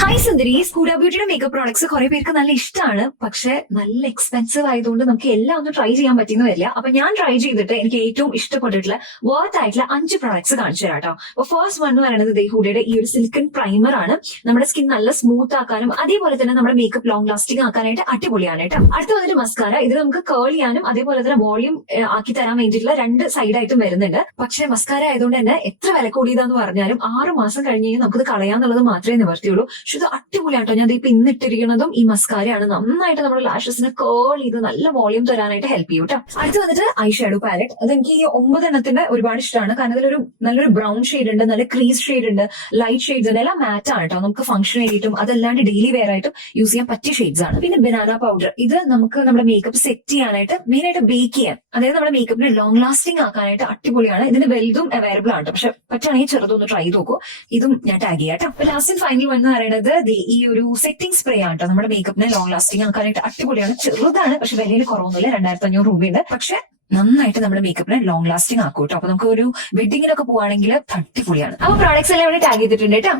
Hi സുന്ദരി, സ്കൂഡ ബ്യൂട്ടിയുടെ makeup products കുറെ പേർക്ക് നല്ല ഇഷ്ടമാണ്. പക്ഷെ നല്ല എക്സ്പെൻസീവ് ആയതുകൊണ്ട് നമുക്ക് എല്ലാം ഒന്നും ട്രൈ ചെയ്യാൻ പറ്റുന്ന വരില്ല. അപ്പൊ ഞാൻ ട്രൈ ചെയ്തിട്ട് എനിക്ക് ഏറ്റവും ഇഷ്ടപ്പെട്ടിട്ടുള്ള വർത്ത് ആയിട്ടുള്ള 5 പ്രോഡക്ട്സ് കാണിച്ചു തരാം കേട്ടോ. അപ്പൊ ഫസ്റ്റ് വൺ എന്ന് പറയുന്നത് ഹൂഡയുടെ ഈ ഒരു സിലിക്കൺ പ്രൈമർ ആണ്. നമ്മുടെ സ്കിൻ നല്ല സ്മൂത്ത് ആക്കാനും അതേപോലെ തന്നെ നമ്മുടെ മേക്കപ്പ് ലോങ് ലാസ്റ്റിംഗ് ആക്കാനായിട്ട് അടിപൊളിയാണ് കേട്ടോ. അടുത്ത വന്നിട്ട് മസ്കാര. ഇത് നമുക്ക് കേൾ ചെയ്യാനും അതേപോലെ തന്നെ വോളിയം ആക്കി തരാൻ വേണ്ടിയിട്ടുള്ള 2 സൈഡായിട്ടും വരുന്നുണ്ട്. പക്ഷെ മസ്കാര ആയതുകൊണ്ട് തന്നെ എത്ര വില കൂടിയതാന്ന് പറഞ്ഞാലും 6 മാസം കഴിഞ്ഞ് നമുക്കത് കളയാന്നുള്ളത് മാത്രമേ നിവർത്തിയുള്ളൂ. പക്ഷെ ഇത് അടിപൊളിയാട്ടോ. ഞാൻ ഇപ്പൊ ഇന്ന് ഇട്ടിരിക്കുന്നതും ഈ മസ്കാരയാണ്. നന്നായിട്ട് നമ്മുടെ ലാഷസിനെ കേൾ ചെയ്ത് നല്ല വോളിയം തരാനായിട്ട് ഹെൽപ്പ് ചെയ്യും കേട്ടോ. അടുത്ത് വന്നിട്ട് ഐ ഷാഡോ പാലറ്റ്. അത് എനിക്ക് ഈ 9 എണ്ണത്തിന്റെ ഒരുപാട് ഇഷ്ടമാണ്. കാരണം ഇതിലൊരു നല്ലൊരു ബ്രൗൺ ഷെയ്ഡ് ഉണ്ട്, നല്ല ക്രീസ് ഷെയ്ഡ് ഉണ്ട്, ലൈറ്റ് ഷെയ്ഡ്സ് ഉണ്ട്. എല്ലാം മാറ്റ് ആണ് കേട്ടോ. നമുക്ക് ഫംഗ്ഷൻ ആയിട്ടും അതല്ലാണ്ട് ഡെയിലി വെയർ ആയിട്ടും യൂസ് ചെയ്യാൻ പറ്റിയ ഷെയ്ഡ്സ് ആണ്. പിന്നെ ബനാന പൗഡർ. ഇത് നമുക്ക് നമ്മുടെ മേക്കപ്പ് സെറ്റ് ചെയ്യാനായിട്ട് മെയിൻ ആയിട്ട് ബേക്ക് ചെയ്യാൻ, അതായത് നമ്മുടെ മേക്കപ്പിന് ലോങ് ലാസ്റ്റിംഗ് ആക്കാനായിട്ട് അടിപൊളിയാണ്. ഇതിന് വലുതും അവൈലബിൾ ആണ്. പക്ഷെ പറ്റുകയാണെങ്കിൽ ചെറുതൊന്ന് ട്രൈ ചെയ്ത് നോക്കൂ. ഇതും ഞാൻ ടാഗ് ചെയ്യാം കേട്ടോ. അപ്പൊ ലാസ്റ്റ് ഫൈനൽ വൺ എന്ന് പറയുന്നത് ഈ ഒരു സെറ്റിംഗ് സ്പ്രേ ആണ് കേട്ടോ. നമ്മുടെ മേക്കപ്പിനെ ലോങ് ലാസ്റ്റിംഗ് ആക്കാനായിട്ട് അടിപൊളിയാണ്. ചെറുതാണ്, പക്ഷെ വിലയിൽ കുറവൊന്നുമില്ല. 2500 രൂപയുണ്ട്. പക്ഷെ നന്നായിട്ട് നമ്മുടെ മേക്കപ്പിനെ ലോങ് ലാസ്റ്റിംഗ് ആക്കും കേട്ടോ. അപ്പൊ നമുക്ക് ഒരു വെഡിങ്ങിനൊക്കെ പോവാണെങ്കിൽ അടിപൊളിയാണ്. അപ്പൊ പ്രോഡക്ട്സ് എല്ലാം ഇവിടെ ടാഗ് ചെയ്തിട്ടുണ്ട് കേട്ടോ.